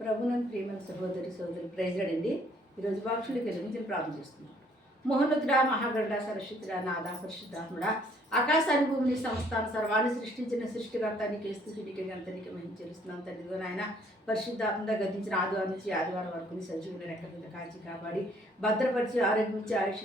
ప్రభునందు ప్రియమైన సహోదరి సోదరి ప్రైజడండి ఈరోజు వాక్షుడికి వెళ్ళి ప్రార్థన చేస్తున్నాం. మోహనుద్రా మహాగరుడ సరస్వతుడా నాదా పరిశుద్ధాత్ముడా ఆకాశాన్ని భూమిని సంస్థాన సర్వాన్ని సృష్టించిన సృష్టికర్త నీకు స్థుతికి గంత నీకు మహించేస్తున్నాం తండ్రిగా నాయన పరిశుద్ధాత్మగా గతించిన ఆదివారం నుంచి ఆదివారం వరకు నీ సజీవుని కాచి కాపాడి భద్రపరిచి ఆరోగ్యం ఇచ్చి ఆయుష్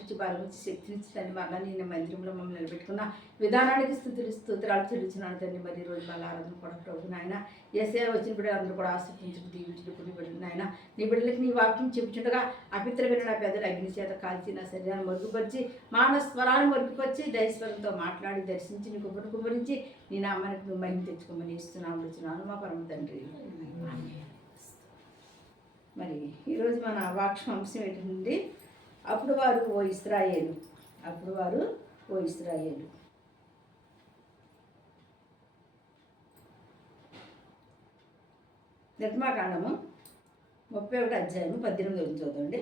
శక్తినిచ్చి తండ్రి మరలా నేను మందిరంలో మమ్మల్ని నిలబెట్టుకున్న విధానానికి స్థుతులు స్తోత్రాలు చెల్లించినాను తండ్రి. మరి రోజు మళ్ళీ ఆరాధన కూడా ప్రభు నాయన ఎస్ఏ వచ్చిన బిడ్డలు అందరూ కూడా ఆసక్తించుకు దీవించుకు కొన్ని బిడ్డలు నాయన. నీ బిడ్డలకి నీ వాక్యం చెప్పుచుండగా అపిత్రమైన నా పెద్దలు అగ్ని చేత కాల్చి నా శరీరాన్ని మరుగుపరిచి మానవ మరుగుపరిచి దయస్వరంతో మాట్లాడు. మాట్లాడి దర్శించి నీ కుమ్మరి కుమ్మరించి నీ నామానికి నువ్వు మహిమ తెచ్చుకోమని ఇస్తున్నాను వచ్చినాను మా పరమ తండ్రి. మరి ఈరోజు మన వాక్షం అంశం ఏంటండి అప్పుడు వారు ఓ ఇస్రాయేలు అప్పుడు వారు ఓ ఇస్రాయేలు. నిర్మాకాండము ముప్పై ఒకటి అధ్యాయము పద్దెనిమిది చూద్దండి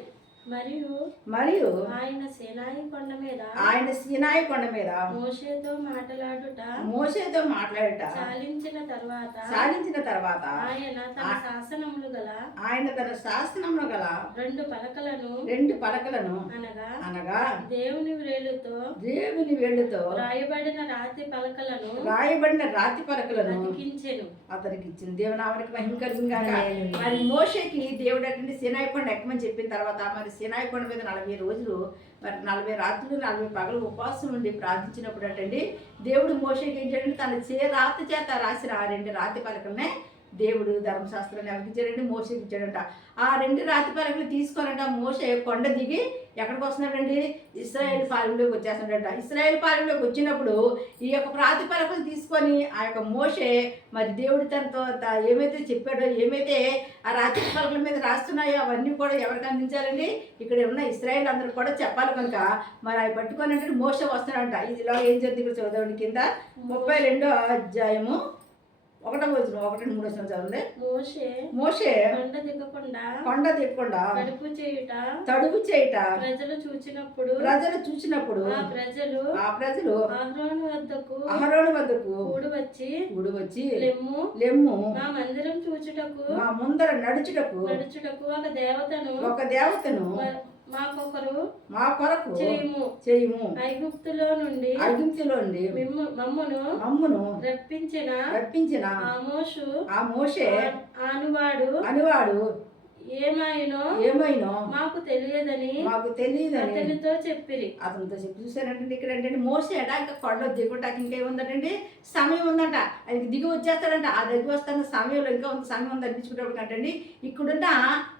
మరియు మరియు ఆయన సేనాయి కొండ మీద ఆయన సీనాయి కొండ మీద మోషేతో మాట్లాడుట మోసేతో మాట్లాడట చాలించిన తర్వాత సాధించిన తర్వాత ఆయన తన శాసనములు గల ఆయన తన శాసనంలో గల రెండు పలకలను రెండు పలకలను అనగా అనగా దేవుని వ్రేలుతో దేవుని వేళ్ళతో రాయబడిన రాతి పలకలను రాయబడిన రాతి పలకలను అతికించెను. అతనికి ఇచ్చిన దేవునామానికి మహిమ కలుగుగాక మరి మోషకి దేవుడు అటువంటి సినాయి కొండ ఎక్కమని చెప్పిన తర్వాత మరి సినాయి కొండ మీద నలభై రోజులు మరి నలభై రాత్రులు నలభై పగలు ఉపవాసం ఉండి ప్రార్థించినప్పుడు అటండి దేవుడు మోషకి తన చే రాత చేత రాసిన ఆ రెండు రాతి పలకలనే దేవుడు ధర్మశాస్త్రాన్ని అవిగించాడండి మోసకి ఇచ్చాడంట. ఆ రెండు రాతి పలకలు తీసుకోనంట మోస కొండ దిగి ఎక్కడికి వస్తున్నాడండి? ఇస్రాయేల్ పాలెంలోకి వచ్చేస్తున్నాడంట. ఇస్రాయేల్ పాలెంలోకి వచ్చినప్పుడు ఈ యొక్క రాతి పలకలు తీసుకొని ఆ యొక్క మోసే మరి దేవుడు తనతో ఏమైతే చెప్పాడో ఏమైతే ఆ రాతి పలకల మీద రాస్తున్నాయో అవన్నీ కూడా ఎవరికి అందించాలండి? ఇక్కడ ఉన్న ఇస్రాయేల్ అందరూ కూడా చెప్పాలి కనుక మరి అవి పట్టుకొని అంటే మోస వస్తున్నాడంట. ఇదిలో ఏం జరిగింది ఇక్కడ చదవండి కింద ముప్పై రెండో అధ్యాయము ఒకటో వచ్చిన ఒకటి మూడో చదవండి మోషే. మోసే కొండ దిగకుండా కొండ దిగకుండా కడుపు చేయుట. తడుపు చేయట. ప్రజలు చూచినప్పుడు. ప్రజలు చూసినప్పుడు ఆ ప్రజలు ఆ ప్రజలు అహరోను వద్దకు అహరోను వద్దకు కూడి వచ్చి ఊడి వచ్చి లెమ్ము. లెమ్ము. మా మందిరం చూచుటకు. మా ముందర నడుచుటకు నడుచుటకు ఒక దేవతను ఒక దేవతను మ- మాకొకరు మా కొరకు చేయము. చేయుము. ఐగుప్తులో నుండి అగింతిలోండి మిమ్ము మమ్మును మమ్మును రప్పించిన రప్పించిన ఆ మోషే ఆ- ఆనువాడు అనివాడు ఏమాయనో ఏమైనో మాకు తెలియదని మాకు తెలియదని అతనితో చెప్పిరి. అతనితో చెప్పి చూసారంటే ఇక్కడ అట ఇంకా కొండ దిగుటానికి ఇంకా ఏముందంటే సమయం ఉందంట. ఆయనకి దిగి వచ్చేస్తాడంట. ఆ దిగి వస్తున్న సమయంలో ఇంకా ఉంది సమయం ఉంది అనిపించుకునేప్పుడు అంటండి ఇక్కడున్న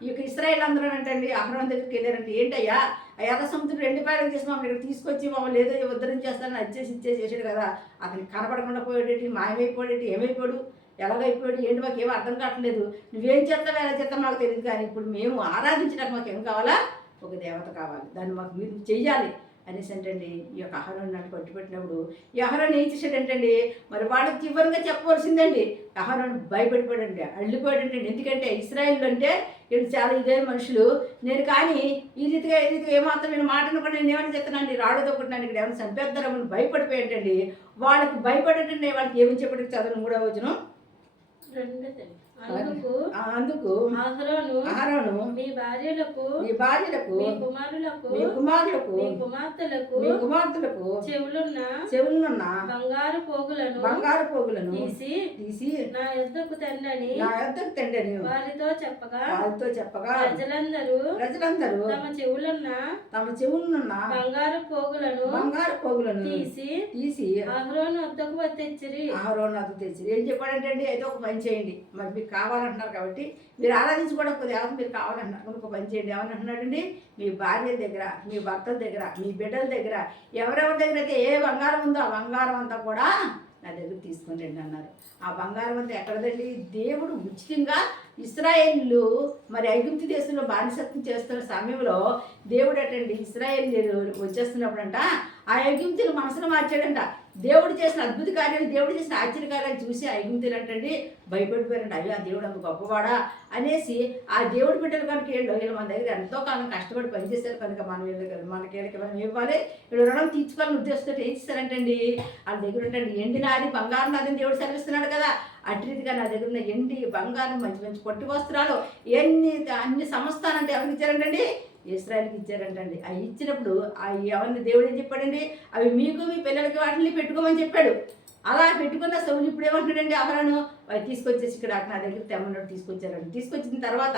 ఈ యొక్క ఇస్రాయేల్ అందరూ అంటండి. అహ్రోన్ దగ్గరికి వెళ్ళారంటే. ఏంటయ్యా ఆ ఎర్ర సముద్రం రెండు పాయలు చేసి మమ్మల్ని ఇక్కడ తీసుకొచ్చి మమ్మల్ని ఏదో ఉద్ధరణ చేస్తానని అచ్చేసి ఇచ్చేసి చేసాడు కదా. అతనికి కనపడకుండా పోయేటి మాయమైపోయేటి ఏమైపోయాడు ఎలాగైపోయాడు ఏంటి మాకు ఏమీ అర్థం కావట్లేదు. నువ్వేం చేస్తావు ఎలా చేస్తావు మాకు తెలియదు కానీ ఇప్పుడు మేము ఆరాధించడానికి మాకు ఏం కావాలా? ఒక దేవత కావాలి. దాన్ని మాకు మీరు చెయ్యాలి అనేసి ఏంటండి ఈ యొక్క ఆహారాన్ని నన్ను పట్టుపెట్టినప్పుడు ఈ ఆహారాన్ని ఏం చేశాడంటండి మరి వాళ్ళకి చివరిగా చెప్పవలసిందండి. ఆహారాన్ని భయపడిపోయాడండి అల్లిపోయాడండి ఎందుకంటే ఇస్రాయిల్ అంటే వీళ్ళు చాలా ఇదే మనుషులు. నేను కానీ ఈ రీతిగా ఈ రీతిగా ఏమాత్రం నేను మాటను కూడా నేను ఏమైనా చెప్తానండి రాడు ఒకటి నన్ను ఇక్కడ ఏమైనా చంపేద్దారని భయపడిపోయాటండి వాళ్ళకి భయపడటండి. వాళ్ళకి ఏమని చెప్పడానికి చదవను? కూడా వచ్చిన రెండోది. అందుకు అందుకు అహరోను ఆహారాను మీ భార్యలకు మీ భార్యలకు మీ కుమారులకు మీ కుమారులకు మీ కుమార్తెలకు మీ కుమార్తెలకు చెవులున్న చెవులున్న బంగారు పోగులను బంగారు పోగులను తీసి తీసి నా యొద్దకు తండని నా యొద్దకు తండ్రిని వారితో చెప్పగా వాళ్ళతో చెప్పగా ప్రజలందరూ ప్రజలందరూ తమ చెవులున్న తమ చెవులున్న బంగారు పోగులను బంగారు పోగులను తీసి తీసి అహరోను వద్దకు తెచ్చిరి ఆహారం తెచ్చి ఏం చెప్పాడంటే అయితే ఒక పని చేయండి. మరి మీకు కావాలంటున్నారు కాబట్టి మీరు ఆరాధించుకోవడం ఒక దేవత మీరు కావాలంటున్నారు. కనుక పని చేయండి. ఏమని అంటున్నాడండి మీ భార్య దగ్గర మీ భర్తల దగ్గర మీ బిడ్డల దగ్గర ఎవరెవరి దగ్గర అయితే ఏ బంగారం ఉందో ఆ బంగారం అంతా కూడా నా దగ్గర తీసుకుని రండి అన్నారు. ఆ బంగారం అంతా ఎక్కడదండి? దేవుడు ఉచితంగా ఇస్రాయేళ్ళు మరి ఐగుప్తు దేశంలో బానిసత్వం చేస్తున్న సమయంలో దేవుడు అటండి ఇస్రాయేల్ వచ్చేస్తున్నప్పుడంట ఆ ఐగుప్తులు మనసును మార్చాడంట. దేవుడు చేసిన అద్భుత కార్యాలు దేవుడు చేసిన ఆశ్చర్య కార్యాలు చూసి ఐగుప్తులు అంటండి భయపడిపోయారండి అయ్యో ఆ దేవుడు అంత గొప్పవాడా అనేసి ఆ దేవుడి బిడ్డలు కనుక వీళ్ళు వీళ్ళు మన దగ్గర ఎంతో కాలం కష్టపడి పనిచేశారు కనుక మనం వీళ్ళకి మనకి వీళ్ళకి మనం ఇవ్వాలి. వీళ్ళు రుణం తీర్చుకోవాలని ఉద్దేశంతో ఏం చేస్తారంటండి? వాళ్ళ దగ్గర ఉంటండి ఎండి నాది బంగారం నాదని దేవుడు సెలవిస్తున్నాడు కదా. అటు రీతిగా నా దగ్గర ఉన్న ఎండి బంగారం మంచి మంచి పట్టు వస్త్రాలు ఎన్ని అన్ని సంస్థానంటే ఎవరికి ఇచ్చారంటండి? ఇస్రాయల్కి ఇచ్చారంటండి. అవి ఇచ్చినప్పుడు అవి ఎవరిని దేవుడు ఏం చెప్పాడండి? అవి మీకు మీ పిల్లలకి వాటిని పెట్టుకోమని చెప్పాడు. అలా పెట్టుకున్న సౌలు ఇప్పుడు ఏమంటున్నాడండి అహరను? అవి తీసుకొచ్చేసి ఇక్కడ నా దగ్గర తెమ్మన్నాడు తీసుకొచ్చారండి తీసుకొచ్చిన తర్వాత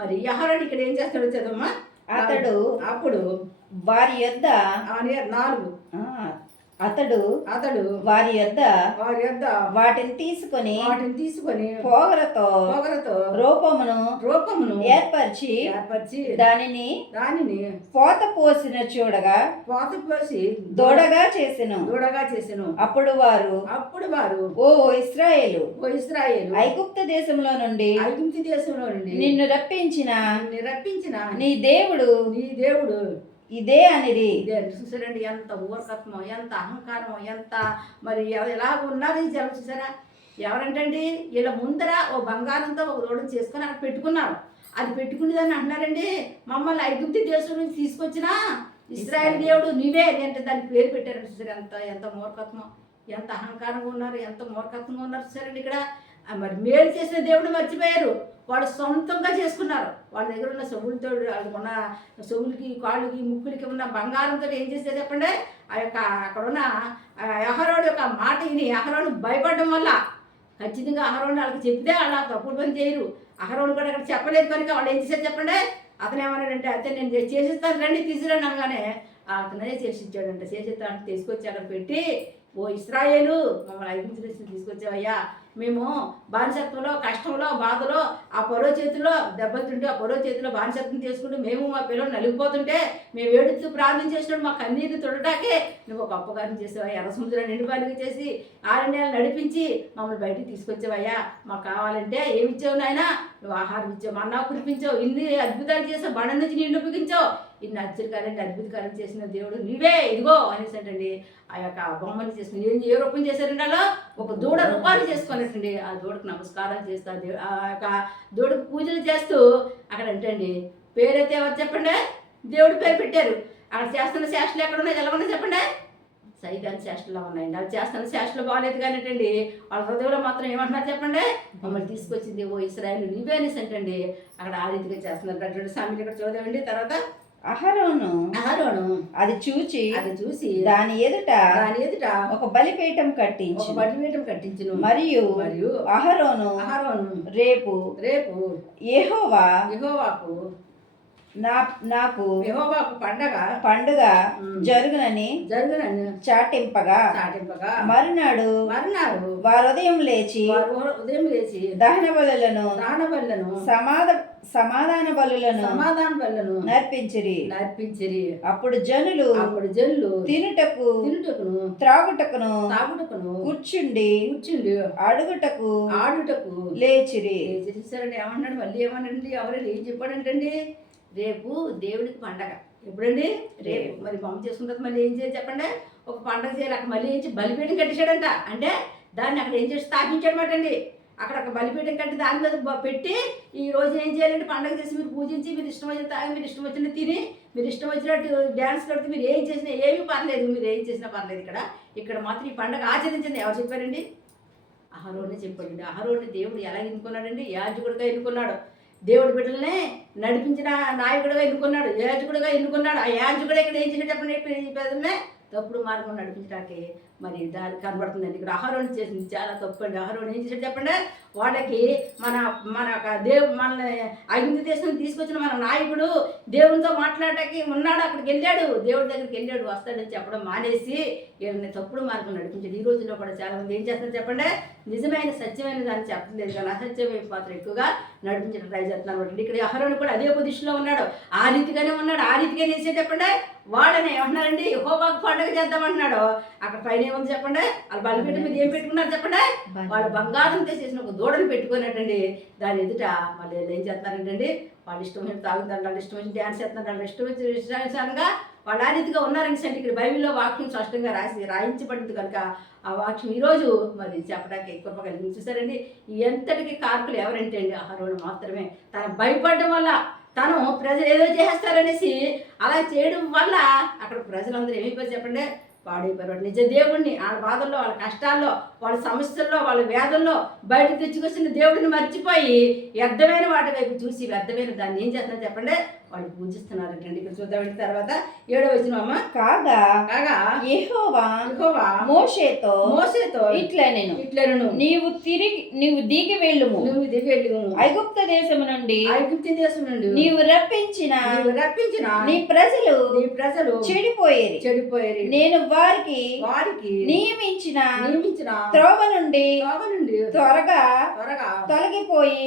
మరి అహరను ఇక్కడ ఏం చేస్తాడో చదవమ్మా? అతడు అప్పుడు వారి యొద్ద నాలుగు. అతడు అతడు వారి యొద్ద వారి యొక్క వాటిని తీసుకొని వాటిని తీసుకొని పోగలతో పొగలతో రూపమును రూపమును ఏర్పరిచి ఏర్పరిచి దానిని దానిని పోత పోసిన చూడగా పోత పోసి దూడగా చేసెను. దూడగా చేసెను. అప్పుడు వారు అప్పుడు వారు ఓ ఇస్రాయేలు ఓ ఇస్రాయేలు ఐగుప్త దేశంలో నుండి ఐగుప్తి దేశంలో నుండి నిన్ను రప్పించిన నిన్ను రప్పించిన నీ దేవుడు నీ దేవుడు ఇదే అనిరి. ఇదే చూసారండి ఎంత ఊరకత్వం ఎంత అహంకారమో ఎంత మరి ఎలా ఉన్నారు ఈ జనం చూసారా? ఎవరంటండి వీళ్ళ ముందర ఓ బంగారంతో ఒక దూడం చేసుకొని అక్కడ పెట్టుకున్నారు. అది పెట్టుకునేదని అంటున్నారండి మమ్మల్ని ఐగుప్తి దేశం నుంచి తీసుకొచ్చినా ఇస్రాయల్ దేవుడు నీవే అంటే దాని పేరు పెట్టారు చూసారు ఎంత ఎంత మూర్ఖత్వం ఎంత అహంకారంగా ఉన్నారు ఎంత మూర్ఖత్వంగా ఉన్నారు చూసారండి ఇక్కడ. మరి మేలు చేసిన దేవుడు మర్చిపోయారు. వాళ్ళు సొంతంగా చేసుకున్నారు. వాళ్ళ దగ్గర ఉన్న చెవులతో వాళ్ళకు ఉన్న చెవులకి కాళ్ళకి ముక్కులకి ఉన్న బంగారంతో ఏం చేసేది చెప్పండి? ఆ యొక్క అక్కడ ఉన్న అహరోడు యొక్క మాట విని అహరోడు భయపడడం వల్ల ఖచ్చితంగా అహరోడు వాళ్ళకి చెప్తే వాళ్ళు తప్పుడు పని చేయరు. అహరోడు కూడా అక్కడ చెప్పలేదు కనుక వాళ్ళు ఏం చేశారు చెప్పండి? అతను ఏమన్నాడంటే అయితే నేను చేసిస్తాను రండి తీసుకురండి అనగానే అతనే చేసిచ్చాడంట. చేసిస్తాను తీసుకొచ్చి పెట్టి ఓ ఇస్రాయేలు మమ్మల్ని ఐదు తీసుకొచ్చావయ్యా. మేము బానిసత్వంలో కష్టంలో బాధలో ఆ పొరవ చేతిలో దెబ్బతింటే ఆ పరో చేతిలో బానిసత్వం చేసుకుంటూ మేము మా పిల్లలు నలిగిపోతుంటే మేము ఏడుస్తూ ప్రార్థన చేసినప్పుడు మా కన్నీరు తుడటాకే నువ్వు ఒక గొప్ప కార్యం చేసావా ఎర్ర సముద్రం చేసి ఆరు నెలలు నడిపించి మమ్మల్ని బయటికి తీసుకొచ్చావయ్యా. మాకు కావాలంటే ఏమి ఇచ్చావు నాయన? నువ్వు ఆహారం ఇచ్చావు మన్నా కురిపించావు ఇన్ని అద్భుతాలు చేసావు బండ నుంచి నీళ్ళు ఉపయోగించావు ఇన్ని ఆశ్చర్యకార్యాలు అద్భుత చేసిన దేవుడు నీవే ఇదిగో అనేసి అంటండి ఆ యొక్క బొమ్మలు చేసుకుని ఏ రూపం చేశారండి అలా ఒక దూడ రూపాలు చేసుకోవాలంటండి ఆ దూడకు నమస్కారాలు చేస్తా ఆ ఆ యొక్క దూడకు పూజలు చేస్తూ అక్కడ అంటండి. పేరైతే ఎవరు చెప్పండి? దేవుడు పేరు పెట్టారు. అక్కడ చేస్తున్న శాస్త్రాలు ఎక్కడ ఉన్నాయి ఎలా ఉన్నాయి చెప్పండి. సైతాన్ శాస్త్రంలో ఉన్నాయండి వాళ్ళు చేస్తున్న శాస్త్రాలు బాగాలేదు కానీ ఏంటండి వాళ్ళ హృదయంలో మాత్రం ఏమంటున్నారు చెప్పండి? మమ్మల్ని తీసుకొచ్చింది ఓ ఇస్రాయల్ నీవే అనేసి అంటండి అక్కడ ఆ రీతిగా చేస్తున్నారు. అటువంటి సామెత ఇక్కడ చూద్దామండి తర్వాత అహరోను అహరోను అది చూచి అది చూసి దాని ఎదుట దాని ఎదుట ఒక బలిపీఠం కట్టించు వేయటం కట్టించును. మరియు మరియు అహరోను అహరోను రేపు రేపు యెహోవా యెహోవాకు నా నాకు యెహోవాకు పండగ పండుగ. జరుగునని జరుగునని చాటింపగా చాటింపగా మరునాడు మరునాడు వారు ఉదయం లేచి ఉదయం లేచి దహన బలులను దాన బల్లను సమాధ సమాధాన బలులను సమాధాన బల్లను నర్పించిరి. నర్పించిరి. అప్పుడు జనులు అప్పుడు జల్లు తినుటకు తినుటకును త్రాగుటకును తాగుటకును కూర్చుండి కూర్చుండి అడుగుటకు ఆడుటకు లేచిరి. చూసారండి ఏమన్నాడు? మళ్ళీ ఏమన్నాడండి? ఎవరండి ఏం చెప్పాడంటండి? రేపు దేవుడికి పండగ. ఎప్పుడండి? రేపు. మరి బొమ్మ చేసుకుంటుంది మళ్ళీ ఏం చేయాలి చెప్పండి? ఒక పండగ చేయాలి. అక్కడ మళ్ళీ ఏం చేసి బలిపీఠం కట్టించాడంట అంటే దాన్ని అక్కడ ఏం చేసి స్థాపించాడనమాట అండి. అక్కడ ఒక బలిపీఠం కట్టి దాని మీద పెట్టి ఈ రోజు ఏం చేయాలంటే పండగ చేసి మీరు పూజించి మీరు ఇష్టం వచ్చిన తాగి మీరు ఇష్టం వచ్చిన తిని మీరు ఇష్టం వచ్చినట్టు డ్యాన్స్ కడితే మీరు ఏం చేసినా ఏమీ పర్లేదు. మీరు ఏం చేసినా పర్లేదు ఇక్కడ. ఇక్కడ మాత్రం ఈ పండగ ఆచరించింది. ఎవరు చెప్పారండి? అహరోని చెప్పాడండి. అహరోని దేవుడు ఎలా ఎన్నుకున్నాడండి? యాజకుడిగా ఎన్నుకున్నాడు. దేవుడి బిడ్డలనే నడిపించిన నాయకుడిగా ఎన్నుకున్నాడు యాజకుడిగా ఎన్నుకున్నాడు. ఆ యాజకుడు ఇక్కడ ఏం చేసిన చెప్పండి ఇప్పుడు తప్పుడు మార్గం నడిపించడానికి మరి దాని కనబడుతుందండి ఇక్కడ అహరోని చేసింది చాలా తప్పు అండి అహరోని ఏం చేశాడు చెప్పండి? వాళ్ళకి మన మన యొక్క దేవు మనల్ని అగ్ని దేశం తీసుకొచ్చిన మన నాయకుడు దేవునితో మాట్లాడటానికి ఉన్నాడు అక్కడికి వెళ్ళాడు. దేవుడి దగ్గరికి వెళ్ళాడు వస్తాడని చెప్పడం మానేసి వీళ్ళని తప్పుడు మార్గం నడిపించాడు. ఈ రోజుల్లో కూడా చాలా మంది ఏం చేస్తారు చెప్పండి? నిజమైన సత్యమైన దాన్ని చెప్పలేదు కానీ అసత్యం వైపు మాత్రం ఎక్కువగా నడిపించడం ట్రై చేస్తున్నారు అనమాట ఇక్కడ అహరోని కూడా అదే పొజిషన్లో ఉన్నాడు. ఆ రీతిగానే ఉన్నాడు ఆ రీతిగానే చేసే చెప్పండి? వాళ్ళని ఏమన్నారండి హోబాకు పండుగ చేద్దామంటున్నాడు. అక్కడ పైన ఏముంది చెప్పండి? వాళ్ళు బలిపీఠం మీద ఏం పెట్టుకున్నారు చెప్పండి? వాళ్ళు బంగారంతో చేసిన ఒక దూడని పెట్టుకున్నట్టండి. దాని ఎదుట మళ్ళీ వీళ్ళు ఏం చేస్తున్నారంటండి వాళ్ళు ఇష్టం వచ్చిన తాగుతారు వాళ్ళు ఇష్టం వచ్చి డ్యాన్స్ చేస్తున్నారు వాళ్ళు ఇష్టం వచ్చి ఇష్టానుసారంగా వాళ్ళు ఆ రీతిగా ఉన్నారని అంటే ఇక్కడ బైబిల్లో వాక్యం స్పష్టంగా రాసి రాయించబడింది కనుక ఆ వాక్యం ఈరోజు మరి చెప్పడానికి కృప కలిగింది. చూసారండి? ఎంతటికి కారకులు ఎవరంటే అండి? ఆహారం మాత్రమే. తను భయపడడం వల్ల తను ప్రజలు ఏదో చేస్తారనేసి అలా చేయడం వల్ల అక్కడ ప్రజలందరూ ఏమైపోయి చెప్పండి? పాడైపోయారు నిజ దేవుణ్ణి వాళ్ళ బాధల్లో వాళ్ళ కష్టాల్లో వాళ్ళ సమస్యల్లో వాళ్ళ వేదల్లో బయట తెచ్చుకొచ్చిన దేవుడిని మర్చిపోయి వ్యర్థమైన వాటి వైపు చూసి వ్యర్థమైన దాన్ని ఏం చేస్తున్నారు చెప్పండి? వాళ్ళు పూజిస్తున్నారంటండి. ఇక్కడ చూద్దామంటే తర్వాత ఏడో వచ్చిన అమ్మ. కాగా కాగా యెహోవా యెహోవా మోషేతో మోసేతో ఇట్లా నేను ఇట్లను నీవు తిరిగి నీవు దిగి వెళ్ళుము. నువ్వు దిగి వెళ్ళి ఐగుప్త దేశము నుండి ఐగుప్తి దేశం నుండి నీవు రప్పించిన నీవు రప్పించిన నీ ప్రజలు నీ ప్రజలు చెడిపోయేరి. చెడిపోయారు. నేను వారికి వారికి నియమించిన నియమించిన త్రోవ నుండి త్వరగా త్వరగా తొలగిపోయి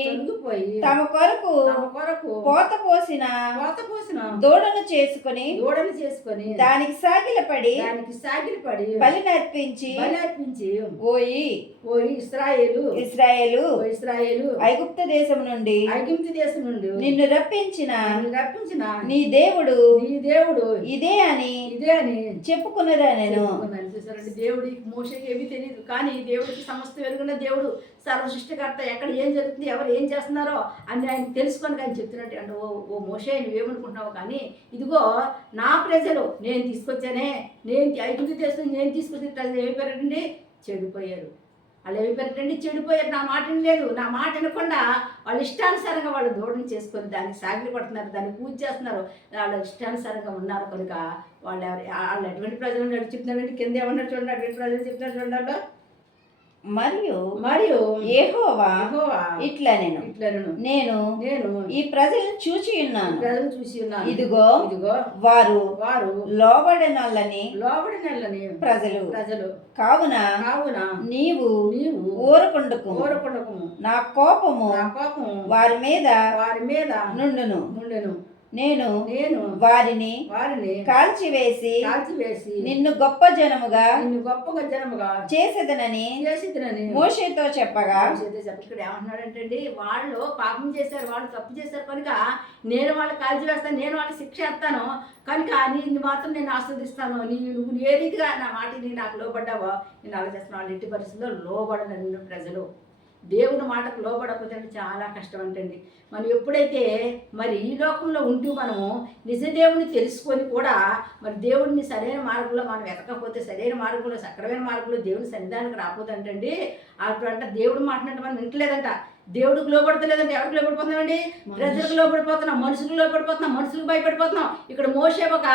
తమ కొరకు తమ కొరకు పోత పోసిన కోత పోసిన దూడను చేసుకుని దూడలు చేసుకొని దానికి సాగిలపడి దానికి సాగిలి పడి బలి నర్పించి బలి అర్పించి ఓయి ఓ ఇస్రాయేలు ఇస్రాయేలు ఇస్రాయేలు ఐగుప్త దేశం నుండి ఐగిప్తు దేశం నుండి నిన్ను రప్పించిన రప్పించిన నీ దేవుడు నీ దేవుడు ఇదే అని ఇదే అని చెప్పుకున్నదా నేను? చూసారండి దేవుడికి మోసకి ఏమీ తెలియదు కానీ దేవుడికి సమస్త వెలుగున్న దేవుడు సర్వ సృష్టికర్త ఎక్కడ ఏం జరుగుతుంది ఎవరు ఏం చేస్తున్నారో అని ఆయన తెలుసుకొని కానీ చెప్తున్నట్టు అంటే ఓ ఓ మోషే నువ్వేమనుకుంటున్నావు కానీ ఇదిగో నా ప్రజలు నేను తీసుకొచ్చానే నేను ఐదు దేశం నేను తీసుకొచ్చిన ప్రజలు ఏమైపోయారండి చెడిపోయారు. వాళ్ళు ఏమైపోయారండి చెడిపోయారు. నా మాట లేదు నా మాట వినకుండా వాళ్ళు ఇష్టానుసారంగా వాళ్ళు దూడని చేసుకొని దాన్ని సాగిలి పడుతున్నారు దాన్ని పూజ చేస్తున్నారు. వాళ్ళ ఇష్టానుసారంగా ఉన్నారు కనుక వాళ్ళు ఎవరు వాళ్ళు ఎటువంటి ప్రజలు ఉన్నారు? చెప్తున్నారండి. కింద ఏమన్నారు చూడండి. అటువంటి ప్రజలు చెప్తున్నారు చూడండి మరియు మరియు యెహోవా ఇట్లా నేను నేను నేను ఈ ప్రజలను చూచి ఉన్నాను. ప్రజలు చూసి ఉన్నాను. ఇదిగో ఇదిగో వారు వారు లోబడినొల్లని లోబడి నెలని ప్రజలు. ప్రజలు. కావున కావున నీవు నీవు ఊరకుండకు ఊరకుండకము. నా కోపము నా కోపం వారి మీద వారి మీద నుండును. ఉండెను నేను నేను వారిని వారిని కాల్చివేసి కాల్చివేసి నిన్ను గొప్ప జనముగా నిన్ను గొప్పగా జనముగా చేసేదనని చేసిద్రని మోషేతో చెప్పగా ఇక్కడ ఏమంటున్నాడంటే అండి వాళ్ళు పాపం చేశారు వాళ్ళు తప్పు చేశారు కనుక నేను వాళ్ళు కాల్చి వేస్తాను నేను వాళ్ళకి శిక్ష వేస్తాను కనుక నీ మాత్రం నేను ఆస్వాదిస్తాను నీ నువ్వు ఏ రీతిగా నా మాట నీ నాకు లోబడ్డావో నేను అలా చేస్తున్నాను వాళ్ళ ఇంటి పరిస్థితుల్లో లోబడనని ప్రజలు. దేవుని మాటకు లోపడకపోతే చాలా కష్టం అంటండి. మనం ఎప్పుడైతే మరి ఈ లోకంలో ఉంటూ మనము నిజ దేవుని తెలుసుకొని కూడా మరి దేవుడిని సరైన మార్గంలో మనం వెతకపోతే సరైన మార్గంలో సక్రమైన మార్గంలో దేవుని సన్నిధానికి రాకపోతే అంటండి అంట దేవుడు మాట్లాడితే మనం వింటలేదంట. దేవుడికి లోపడతలేదంటే ఎవరికి లోపడిపోతున్నామండి ప్రజలకు లోపడిపోతున్నాం మనుషులకు లోపడిపోతున్నాం మనుషులకు భయపడిపోతున్నాం ఇక్కడ మోసే ఒక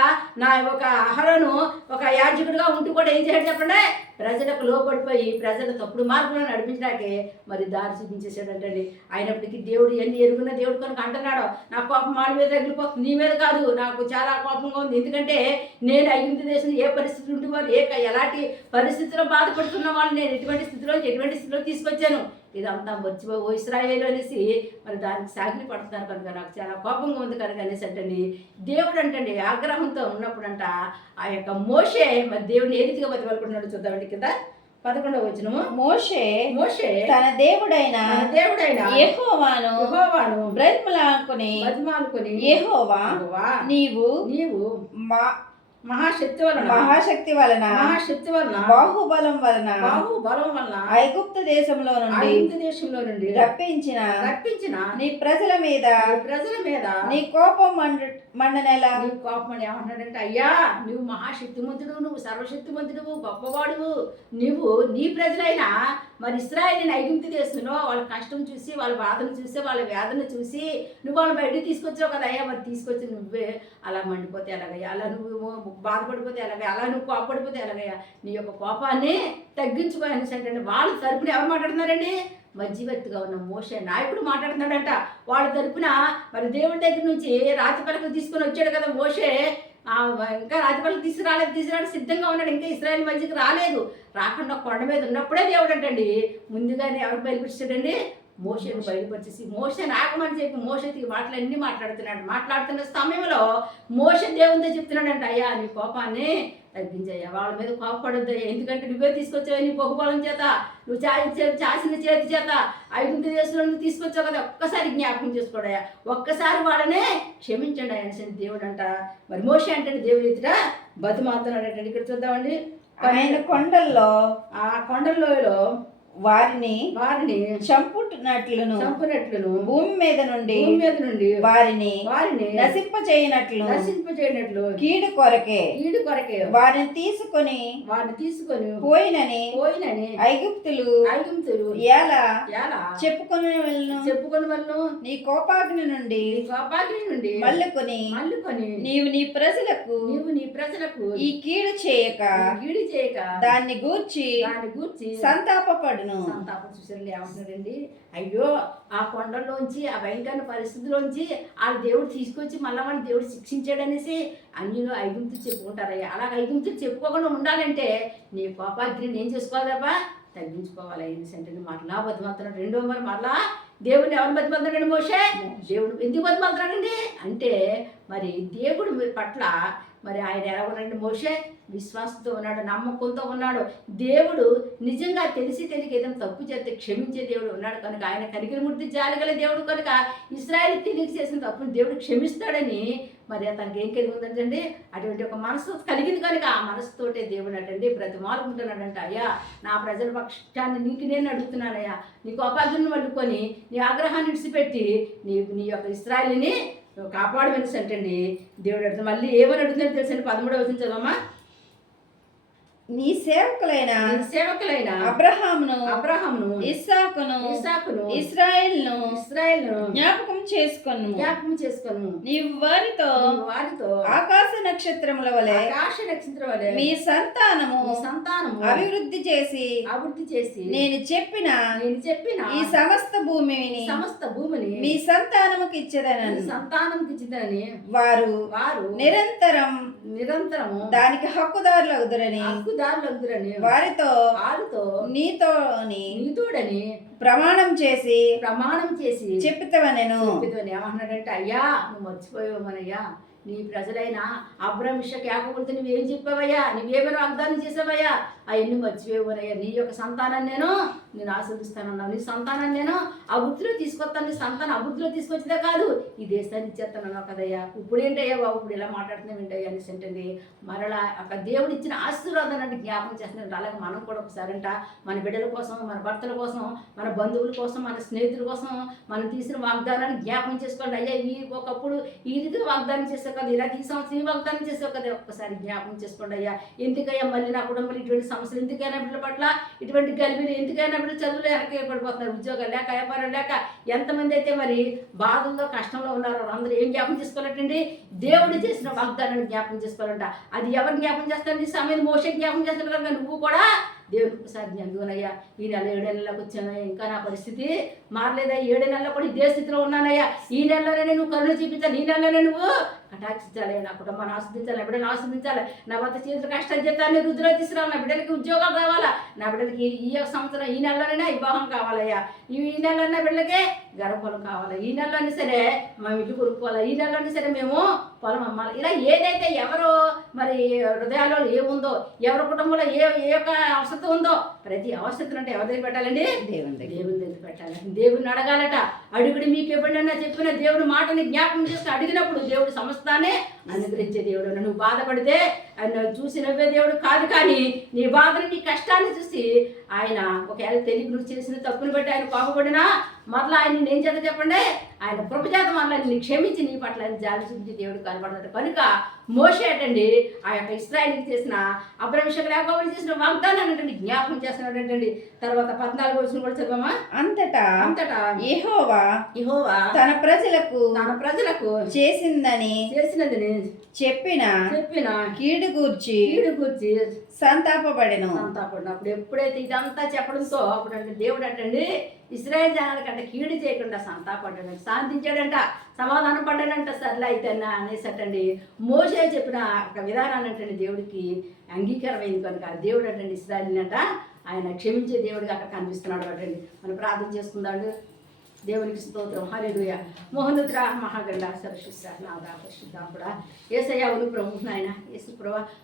నా ఒక అహరోను ఒక యాజకుడిగా ఉంటూ కూడా ఏం చేయాలి చెప్పండి? ప్రజలకు లోపడిపోయి ప్రజల తప్పుడు మార్గంలో నడిపించడానికి మరి దారి చూపించేసాడంటండి అయినప్పటికీ దేవుడు ఎన్ని ఎరుగున్న దేవుడు కనుక అంటున్నాడు నా కోపం వాడి మీద తగిలిపోతుంది నీ మీద కాదు నాకు చాలా కోపంగా ఉంది. ఎందుకంటే నేను అయ్యింది దేశం ఏ పరిస్థితి ఉంటే వారు ఏ ఎలాంటి పరిస్థితిలో బాధపడుతున్న వాళ్ళు నేను ఎటువంటి స్థితిలో ఎటువంటి స్థితిలో తీసుకొచ్చాను? ఇదంతా మర్చిపో ఇస్రాయేలు అనేసి మరి దానికి సాగిలి పడుతున్నారు కనుక నాకు చాలా కోపంగా ఉంది కనుక అనేసి అంటండి దేవుడు అంటండి ఆగ్రహంతో ఉన్నప్పుడంట ఆ యొక్క మోషే మరి దేవుడిని ఏ రీతిగా బతికలుకుంటున్నాడు చూద్దామండి కింద. పదకొండవ వచ్చినము మోషే మోషే తన దేవుడైన దేవుడైన యెహోవాను యెహోవాను బ్రతిమలాడుకుని బతిమాలుకొని యెహోవా యెహోవా, నీవు నీవు మా మహాశక్తి వలన. మహాశక్తి వలన. మహాశక్తి వలన. బాహుబలం వలన. బాహు బలం వలన. ఐగుప్త దేశంలో నుండి ఐగుప్తు దేశంలో నుండి రప్పించిన రప్పించిన నీ ప్రజల మీద ప్రజల మీద నీ కోపం మండ మండనేల? నువ్వు కోపం అని అయ్యా నువ్వు మహాశక్తిమంతుడు నువ్వు సర్వశక్తిమంతుడు గొప్పవాడువు. నువ్వు నీ ప్రజలైనా మరి ఇస్రాయల్ని ఐగుప్తు చేస్తున్నావు వాళ్ళ కష్టం చూసి వాళ్ళ బాధను చూసి వాళ్ళ వేదన చూసి నువ్వు వాళ్ళని బయట తీసుకొచ్చావు కదా అయ్యా మరి తీసుకొచ్చి నువ్వే అలా మండిపోతే ఎలాగయ్యా? అలా నువ్వు బాధపడిపోతే ఎలాగయ్యా? అలా నువ్వు కోపడిపోతే ఎలాగయ్యా? నీ యొక్క కోపాన్ని తగ్గించుకోవాలని అంటే వాళ్ళ తరపున ఎవరు మాట్లాడుతున్నారండి? మధ్యవర్తిగా ఉన్న మోసే నాయకుడు మాట్లాడుతున్నాడంట. వాళ్ళ తరపున మరి దేవుడి దగ్గర నుంచి రాతి పలకలు తీసుకొని వచ్చాడు కదా మోసే ఇంకా రాతి పలకలు తీసుకురాలేదు తీసుకురావడం సిద్ధంగా ఉన్నాడు. ఇంకా ఇస్రాయల్ మధ్యకి రాలేదు. రాకుండా కొండ మీద ఉన్నప్పుడే దేవుడు అంటండి ముందుగానే ఎవరు బయలుపరిచాడండి? మోషను బయలుపరిచేసి మోస నాకమని చెప్పి మోసకి మాటలన్నీ మాట్లాడుతున్నాడు. మాట్లాడుతున్న సమయంలో మోస దేవునితో చెప్తున్నాడంట అయ్యా నీ కోపాన్ని తగ్గించయ్యా. వాళ్ళ మీద కోపపడొద్దయ్యా ఎందుకంటే నువ్వే తీసుకొచ్చావు నీ బహుబలం చేత. నువ్వు చాచి చాసిన చేతి చేత. ఐదు దేశంలో నువ్వు తీసుకొచ్చావు కదా. ఒక్కసారి జ్ఞాపకం చేసుకోడయ్యా. ఒక్కసారి వాళ్ళనే క్షమించండి ఆయన దేవుడు అంట మరి మోషి అంటే దేవుడు ఎదుట బతిమాలుతున్నాడు ఇక్కడ చూద్దామండి. ఆయన కొండల్లో ఆ కొండల్లోయలో వారిని వారిని చంపునట్లును చంపినట్లును. భూమి మీద నుండి భూమి మీద నుండి వారిని వారిని నశింపచేయనట్లు నశింపజేయనట్లు కీడు కొరకే. ఈడు కొరకే. వారిని తీసుకొని వారిని తీసుకొని పోయినని పోయినని ఐగుప్తులు ఐగుప్తులు ఎలా ఎలా చెప్పుకొని వెళ్ళను చెప్పుకొని వాళ్ళు నీ కోపాగ్ని నుండి కోపాగ్ని నుండి మల్లుకొని మల్లుకొని నీవు నీ ప్రజలకు నీవు నీ ప్రజలకు ఈ కీడు చేయక గీడి చేయక దాన్ని గూర్చి దాన్ని గూర్చి సంతాపపడును సంతాపం చూసారండి ఏమంటున్నారండి అయ్యో ఆ కొండలోంచి ఆ భయంకర పరిస్థితిలోంచి ఆ దేవుడు తీసుకొచ్చి మళ్ళీ వాళ్ళ దేవుడు శిక్షించాడనేసి అన్యులు ఐగుంతులు చెప్పుకుంటారయ్యా. అలా ఐగుంతులు చెప్పుకోకుండా ఉండాలంటే నీ కోపాగ్ని ఏం చేసుకోవాలబ్బా? తగ్గించుకోవాలి ఐదు సెంటర్ని మరలా బతిమాలుతున్నాడు. రెండో మరి మరలా దేవుడిని ఎవరు బతిమాలుతున్నాడు మోషే? దేవుడు ఎందుకు బతిమాలుతున్నాడండి? అంటే మరి దేవుడు మీ పట్ల మరి ఆయన ఎలా ఉన్నాడంటే మోషే? విశ్వాసంతో ఉన్నాడు నమ్మకంతో ఉన్నాడు. దేవుడు నిజంగా తెలిసి తెలియక ఏదైనా తప్పు చేస్తే క్షమించే దేవుడు ఉన్నాడు కనుక ఆయన కరిగిన ముట్టి జాలిగల దేవుడు కనుక ఇస్రాయల్ తెలియక చేసిన తప్పుని దేవుడు క్షమిస్తాడని మరి తనకి ఏం కలిగి ఉందంటండి అటువంటి ఒక మనసు కలిగింది కనుక ఆ మనసుతోటే దేవుడు అటండి ప్రతి ఉంటున్నాడంట అయ్యా నా ప్రజల పక్షాన్ని నీకు నేను అడుగుతున్నానయ్యా. నీ కోపాగ్ని వండుకొని నీ ఆగ్రహాన్ని విడిచిపెట్టి నీ నీ యొక్క ఇస్రాయల్ని కాపాడమని అంటండి దేవుడు అడుగుతుంది మళ్ళీ ఏమని అడుగుతుందని తెలుసండి? పదమూడవ వచ్చిన చదవమ్మా. నీ సేవకులైన నీ సేవకులైన అబ్రహామును అబ్రహామును ఇస్సాకును ఇసాకును ఇస్రాయేల్ను ఇస్రాయేల్ను జ్ఞాపకం చేసుకొను జ్ఞాపకం చేసుకొను. నీవు వారితో వారితో ఆకాశ నక్షత్రముల వలె ఆకాశ నక్షత్రం వలె మీ సంతానము నీ సంతానము అభివృద్ధి చేసి అభివృద్ధి చేసి నేను చెప్పిన నేను చెప్పిన ఈ సమస్త భూమిని సమస్త భూమిని మీ సంతానముకి నీ ఇచ్చేదనను సంతానంకి ఇచ్చిందని వారు వారు నిరంతరం నిరంతరము దానికి హక్కుదారులు అవుదురని హక్కుదారులు అందురని వారితో వారితో నీతోని నీతుడని ప్రమాణం చేసి ప్రమాణం చేసి చెప్తావనెను చెప్పిదని ఏమంటున్నాడంటే అయ్యా నువ్వు మర్చిపోయావనయ్యా నీ ప్రజలైన అబ్రహం ఇషక్ నువ్వేం చెప్పావయ్యా? నువ్వేమైనా వాగ్దానం చేసావయ్యా? అవన్నీ మర్చిపోయావనయ్యా నీ యొక్క సంతానాన్ని నేను నేను ఆస్వాదిస్తానన్నావు నీ సంతానాన్ని నేను అభివృద్ధిలో తీసుకొస్తాను. నీ సంతానం అభివృద్ధిలో తీసుకొచ్చేదే కాదు. ఈ దేశాన్ని ఇచ్చేస్తానన్నావు కదయ్యా. ఇప్పుడు ఏంటయ్యా బాబు? ఇప్పుడు ఇలా మాట్లాడుతున్నావు ఏంటయ్యా అనేసి అంటుంది మరలా ఒక దేవుడు ఇచ్చిన ఆశీర్వాదాన్ని జ్ఞాపకం చేస్తున్నాడు. అలాగే మనం కూడా ఒకసారి అంట మన బిడ్డల కోసం మన భర్తల కోసం మన బంధువుల కోసం మన స్నేహితుల కోసం మనం తీసిన వాగ్దానాన్ని జ్ఞాపకం చేసుకోండి. అయ్యా ఈ ఒకప్పుడు ఈ రీతిగా వాగ్దానం చేసావు కదా ఇలా ఈ సంవత్సరం ఈ వాగ్దానం చేసావు కదా ఒక్కసారి జ్ఞాపకం చేసుకోండి అయ్యా. ఎందుకయ్యా మళ్ళీ నా కుటుంబంలో ఇటువంటి సమస్యలు? ఎందుకైనా బిడ్డల పట్ల ఇటువంటి గలిబిలు? ఎందుకైనా ఎప్పుడు చదువులు వెనక పడిపోతున్నారు ఉద్యోగాలు లేక వ్యాపారం లేక ఎంతమంది అయితే మరి బాధల్లో కష్టంలో ఉన్నారో అందరూ ఏం జ్ఞాపం చేసుకోవాలంటే దేవుడు చేసిన వాగ్దానాన్ని జ్ఞాపం చేసుకోవాలంట. అది ఎవరు జ్ఞాపం చేస్తారు ఈ సమయం మోసం జ్ఞాపకం చేస్తారు కనుక నువ్వు కూడా దేవుడికి ఒకసారి అందువనయ్యా ఈ నెల ఏడు నెలలకు వచ్చానయ్యా ఇంకా నా పరిస్థితి మారలేదా ఏడు నెలల్లో కూడా ఇదే స్థితిలో ఉన్నానయ్యా. ఈ నెలలోనే నువ్వు కరుణ చూపించాను ఈ నెలలోనే నువ్వు కటాక్షించాలి నా కుటుంబాన్ని ఆస్వాదించాలి నా బిడ్డను ఆస్వాదించాలి నా భర్త చేతులు కష్టం చేస్తాను వృద్ధిలో తీసుకురావాలి నా బిడ్డలకి ఉద్యోగాలు రావాలా? నా బిడ్డలకి ఈ సంవత్సరం ఈ నెలలోనైనా వివాహం కావాలయ్యా. ఈ ఈ నెలలోనే బిడ్డలకి గర్భఫలం కావాలి? ఈ నెలలోనే సరే మేము ఇల్లు కొనుక్కోవాలి? ఈ నెలలోనే సరే మేము పొలం అమ్మాలి? ఇలా ఏదైతే ఎవరు మరి హృదయాల్లో ఏముందో ఎవరి కుటుంబంలో ఏ ఏ యొక్క అవసరం ఉందో ప్రతి అవసరం అంటే ఎవరి దగ్గర పెట్టాలండి? దేవుని దగ్గర. దేవుని దగ్గర పెట్టాలి దేవుడిని అడగాలట. అడుగుడు మీకు ఎప్పుడైనా చెప్పిన దేవుడి మాటని జ్ఞాపకం చేసి అడిగినప్పుడు దేవుడు సమస్తానే అనుగ్రహించే దేవుడు. నువ్వు బాధపడితే ఆయన చూసి నవ్వే దేవుడు కాదు కానీ నీ బాధను నీ కష్టాన్ని చూసి ఆయన ఒకవేళ తెలివి నువ్వు చేసిన తప్పును బట్టి ఆయన కోపపడినా మరలా ఆయన నేను చేత చెప్పండి? ఆయన కృపచేత మరలా నీ క్షమించి నీ పట్ల జాలి చూపించి దేవుడు కనపడతాడు. కనుక మోసేటండి ఆ యొక్క ఇస్రాయల్కి చేసిన అబ్రమిషకు లేకపోతే చేసిన వాగ్దానాన్ని జ్ఞాపకం చేస్తున్నాడు ఏంటండి తర్వాత పద్నాలుగు వచ్చిన కూడా చదవమా? అంతటా అంతటా. యెహోవా యెహోవా తన ప్రజలకు తన ప్రజలకు చేసిందని చేసినది చెప్పిన చెప్పిన కీడు గూర్చి కీడు గురించి సంతాపపడెను సంతాపడినప్పుడు ఎప్పుడైతే ఇదంతా చెప్పడంతో అప్పుడు అంటే దేవుడు అంటండి ఇస్రాయేల్ జనాలకంటే కీడు చేయకుండా సంతాపడ్డాడంట శాంతించాడంట. సమాధానం పడ్డాడంట. సర్లే అయితేనా అనేసటండి. మోసే చెప్పిన ఒక విధానాన్ని అంటండి దేవుడికి అంగీకారమైంది కనుక. దేవుడు అంటండి ఇస్రాయల్ అంట ఆయన క్షమించే దేవుడిగా అక్కడ కనిపిస్తున్నాడు అటండి. మనం ప్రార్థన చేసుకుందాడు దేవునికి స్తోత్రం. హరేలుయ మోహనుద్ర మహాగండ సరశిస్త నాద పరిశుద్ధాపుడ ఏసయ్య అవును ప్రభు నాయన. యేసు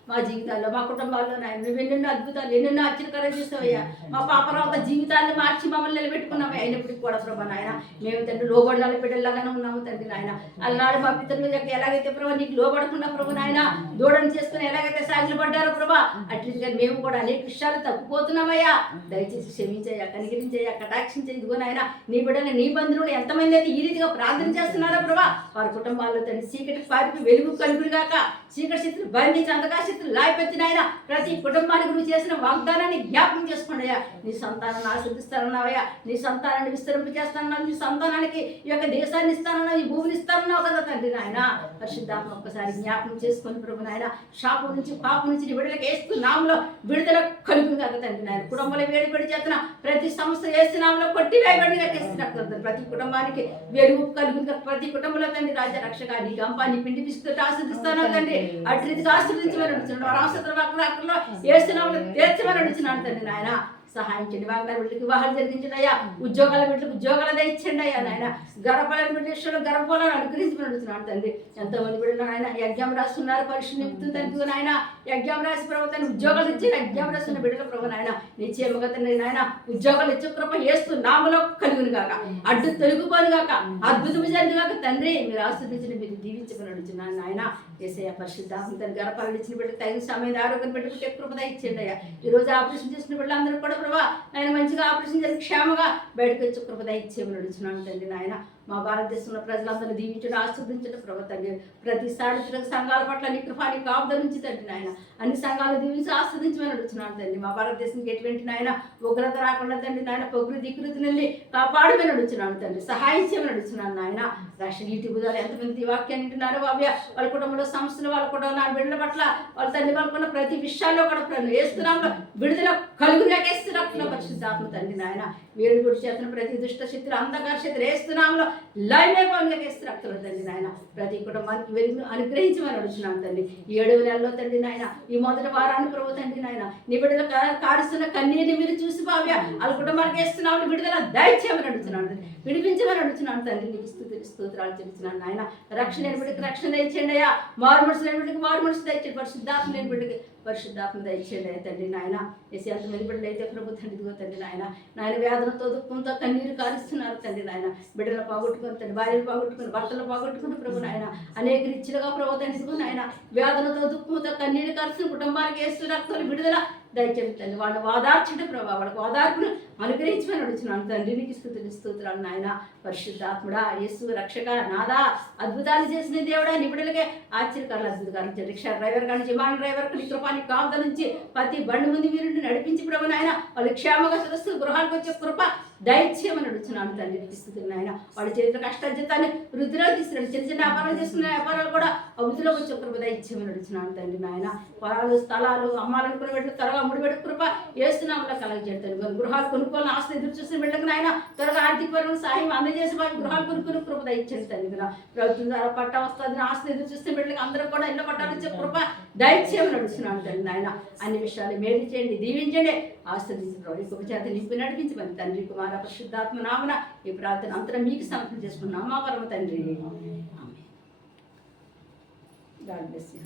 మా జీవితాల్లో మా కుటుంబాల్లో నాయన నువ్వు ఎన్నెన్నో అద్భుతాలు ఎన్నెన్నో ఆశ్చర్యకరం చేసావయ్యా. మా పాపరావు జీవితాన్ని మార్చి మమ్మల్ని నిలబెట్టుకున్నాము అయినప్పటికీ కూడా ప్రభా నాయన మేము తండ్రి లోబడాలి బిడ్డలాగానే ఉన్నాము తండ్రి నాయన. అలనాడు మా పితరుల యొక్క ఎలాగైతే ప్రభా నీకు లోబడకుండా ప్రభు నాయన దూడను చేసుకుని ఎలాగైతే సాగిలు పడ్డారో ప్రభా అట్లీగా మేము కూడా అనేక విషయాలు తప్పిపోతున్నామయ్యా. దయచేసి క్షమించయ్యా కనికరించయ్యా కటాక్షించే ఇదిగో నాయన నీ బిడ్డని నీ బంధువులు ఎంతమంది అయితే ఈ రీతిగా ప్రార్థన చేస్తున్నారో ప్రభా వారి కుటుంబాల్లో తండ్రి సీక్రెట్ పారిపి వెలుగు కలుగుగాక చీకటి శక్తులు బంధించి అంధకార శక్తులు లాయపెత్తిన ఆయన. ప్రతి కుటుంబానికి నువ్వు చేసిన వాగ్దానాన్ని జ్ఞాపకం చేసుకోండియా నీ సంతానాన్ని ఆశ్రదిస్తానన్నావయ్యా. నీ సంతానాన్ని విస్తరింప చేస్తానన్నావు. నీ సంతానానికి ఈ యొక్క దేశాన్ని ఇస్తానన్నావు. ఈ భూమిని ఇస్తానన్నావు కదా తండ్రి నాయన. పరిశుద్ధాత్మ ఒక్కసారి జ్ఞాపకం చేసుకొని ప్రభు నాయన శాపం నుంచి పాపం నుంచి నీ విడుదలకు వేస్తూ నామలో విడుదల కలుగు కదా తండ్రి నాయన. కుటుంబంలో వేడి పెడి చేస్తున్న ప్రతి సంస్థ వేస్తున్నాంలో కొట్టి వేయబడిగా చేస్తున్నట్టు ప్రతి కుటుంబానికి వెలుగు కలుగు ప్రతి కుటుంబంలో తండ్రి రాజా రక్షగా నీ గంపాన్ని పిండి పిసుకుతో ఆశ్రదిస్తాను తండ్రి. అటు రీతికి ఆశ్రదించమని అడుగుతున్నాడు వారు వాక్రాకుల్లో వేస్తున్నాము తీర్చమని అడుగుతున్నాను తండ్రి నాయన. సహాయం చేయండి. వాగ్దాన బిడ్డలకు వివాహాలు జరిగించండి అయ్యా. ఉద్యోగాల బిడ్డలకు ఉద్యోగాలు అదే ఇచ్చండి అయ్యా నాయన. గర్భాలను బిడ్డలు గర్భాలను అనుగ్రహించమని అడుగుతున్నాను తండ్రి ఎంతో మంది బిడ్డలు ఆయన యజ్ఞం రాస్తున్నారు. పరీక్ష నింపుతుంది తండ్రి నాయన. యజ్ఞం రాసి ప్రభుత్వాన్ని ఉద్యోగాలు ఇచ్చి యజ్ఞం రాస్తున్న బిడ్డల ప్రభు నాయన. నిశ్చయముగా తండ్రి నాయన. ఉద్యోగాలు ఇచ్చే కృప వేస్తూ నామలో కలుగును కాక అడ్డు తొలగిపోను కాక అద్భుతం జరిగి కాక తండ్రి మీరు ఆస్వాదించిన మీరు దీవించమని అడుగుతున్నాను నాయన ఏసయ్య పరిశుద్ధాత్మ తన గర్భాలను ఇచ్చిన బిడ్డ తగిన సమయం ఆరోగ్యం పెట్టుకుంటే కృపద ఇచ్చేయండి అయ్యా. ఈ రోజు ఆపరేషన్ చేసిన బిడ్డలందరూ కూడా ప్రభా ఆయన మంచిగా ఆపరేషన్ చేసి క్షేమగా బయటకు వచ్చి కృపద ఇచ్చేయమని అడుగుతున్నాను తండ్రి నాయన. మా భారతదేశంలో ప్రజలందరినీ దీవించడం ఆస్వాదించడం ప్రభు తండ్రి ప్రతి సాధించిన సంఘాల పట్ల నీ కృప కాపుదల నుంచి తండ్రి నాయన. అన్ని సంఘాలు దీవించి ఆస్వాదించమని అడుగుతున్నాను తండ్రి. మా భారతదేశానికి ఎటువంటి నాయన ఉగ్రత రాకుండా తండ్రి నాయన ప్రకృతి వికృతి కాపాడమని అడుగుతున్నాను తండ్రి. సహాయం చేయమని అడుగుతున్నాను నాయన. రాష్ట్ర నీటి బుధాలు ఎంతమంది వాక్యాన్ని వింటున్నారో బాబ్య వాళ్ళ కుటుంబంలో సంస్థలు వాళ్ళ కుటుంబం నా బిడ్డల పట్ల వాళ్ళ తండ్రి వాళ్ళకున్న ప్రతి విషయాల్లో కూడా ప్రభు వేస్తున్నాము విడుదల కలుగుగా పరిశుద్ధాత్మ తండ్రి నాయన. వేడుగుడి చేతను ప్రతి దుష్ట శక్తులు అంధకార శక్తులు వేస్తున్నాములో లైన్ వేస్తు రక్తులు తండ్రి నాయన ప్రతి కుటుంబానికి వెలుగు అనుగ్రహించమని అడుగుతున్నాను తండ్రి. ఏడవ ఏడు నెలలో తండ్రి నాయన ఈ మొదటి వారాన్ని ప్రభు తండ్రి నాయన నీ బిడ్డలు కారుస్తున్న కన్నీరుని మీరు చూసి బావ్య వాళ్ళ కుటుంబానికి వేస్తున్నావు విడుదల దయచేయమని అడుగుతున్నాను తండ్రి. విడిపించమని అడుగుతున్నాను తండ్రి. నీకు స్థుతి స్తోత్రాలు చెల్లిస్తున్నాను నాయన. రక్షణ లేని బిడ్డకి రక్షణ దయచేయండి అయ్యా. మారు మనసు లేని బిడ్డకి మారు మనసు దయచేయండి. పరిశుద్ధాత్మ లేని బిడ్డకి పరిశుద్ధాత్మ దయచేయండి తండ్రి నాయన. ఎసి అంత బిడ్డలు అయితే ప్రభు తండ్రి ఇదిగో తండ్రి నాయన. నాయన వేదనతో దుఃఖంతో కన్నీరు కారుస్తున్నారు తండ్రి నాయన. బిడ్డలు పోగొట్టుకుని తండ్రి భార్యలు పోగొట్టుకుని భర్తలు పోగొట్టుకుని ప్రభు నాయన. అనేక రీచ్లుగా ప్రభు తండ్రి నాయన. వేదనతో దుఃఖంతో కన్నీరు కారుస్తున్న కుటుంబానికి వేస్తున్న రక్తాలు విడుదల దయచేయండి తండ్రి. వాళ్ళని వాదార్చండి ప్రభా వాళ్ళకి వాదార్పును అనుగ్రహించమని అడుగుతున్నాను. తండ్రి నీకు స్థుతులు స్తోత్రాలు నాయన. పరిశుద్ధాత్ముడా యేసు రక్షక నాదా. అద్భుతాలు చేసిన దేవుడా నిపుణులకే ఆశ్చర్యకారులు అద్భుతకారులు రిక్షా డ్రైవర్ కానీ విమాన డ్రైవర్ కానీ కృపాన్ని కాపుద నుంచి ప్రతి బండి ముందు మీరు నడిపించి ప్రభు నాయన వాళ్ళు క్షేమంగా సరస్సు గృహాలకు వచ్చే కృప దయచేయమని అడుగుతున్నాను. తండ్రి నీకు స్థుతులు నాయన. వాళ్ళ చేతిలో కష్టార్జితాన్ని వృద్ధిలో తీసుకున్నాడు చిన్న చిన్న వ్యాపారాలు చేస్తున్న వ్యాపారాలు కూడా వృద్ధిలోకి వచ్చే కృప దయచేయమని అడుగుతున్నాను తండ్రి నాయన. పొలాలు స్థలాలు అమ్మాలనుకున్న పెట్టు త్వరగా ముడి కృప కృప వేస్తున్నాములా కలగజేస్తాను గృహాలు కొనుక్కోవాలని ఆస్తి ఎదురు చూసిన బిడ్డకు నాయన త్వరగా ఆర్థికపరమైన సాయం అందజేసి వారి గృహాలు కొనుక్కుని కృప దయచేయండి తండ్రి కదా ప్రభుత్వం ద్వారా పట్టా వస్తుంది ఆస్తి ఎదురు చూస్తే బిడ్డలకు అందరూ కూడా ఇళ్ళ పట్టాలు ఇచ్చే కృప దయచేయమని అడుగుతున్నాను తండ్రి నాయన. అన్ని విషయాలు మేలు చేయండి దీవించండి. ఆస్వాదించి ప్రభు కృప చేత నింపి నడిపించమని తండ్రి కుమార పరిశుద్ధాత్మ నామన ఈ ప్రార్థన అంతటా మీకు సమర్పణ చేసుకున్నాం మా పరమ తండ్రి. Bless you